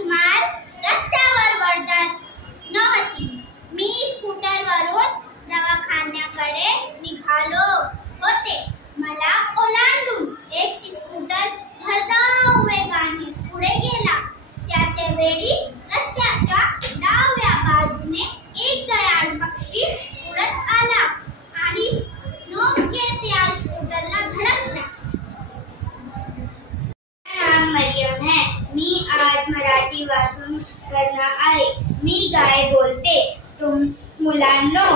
सुमार रस्त्यावर वर्दळ नव्हती. मी स्कूटरवरून दवाखान्याकडे निघालो होते. मला ओलांडून एक स्कूटर भरधाव वेगाने पुढे गेला. त्याचे वेळी रस्त्याच्या डाव्या बाजूने एक दयाळू पक्षी उडत आला आणि नेमके त्या स्कूटरला धडकला. नाम मरियम है. मी आज मराठी वाचन करणार आहे. मी गाय बोलते. मुलांनो,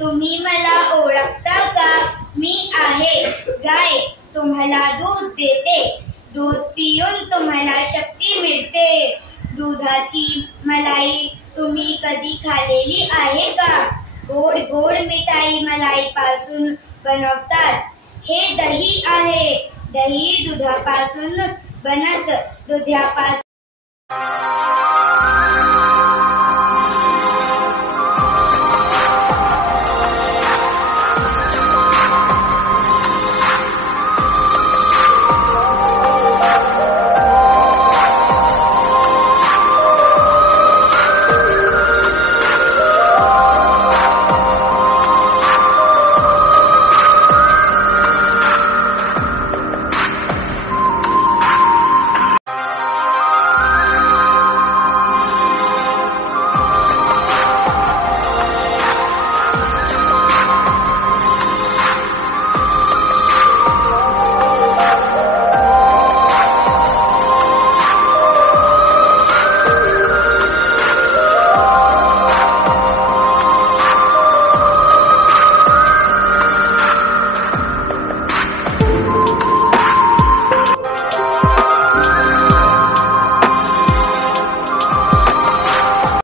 तुम्ही मला ओळखता का? मी आहे गाय. तुम्हाला दूध देते. दूध पिऊन तुम्हाला शक्ती मिळते. दुधाची मलाई तुम्ही कधी खाल्लेली आहे का? गोड गोड मिठाई मलाई पासून बनवतात. हे दही आहे. दही दुधापासून बनत. दुधापासून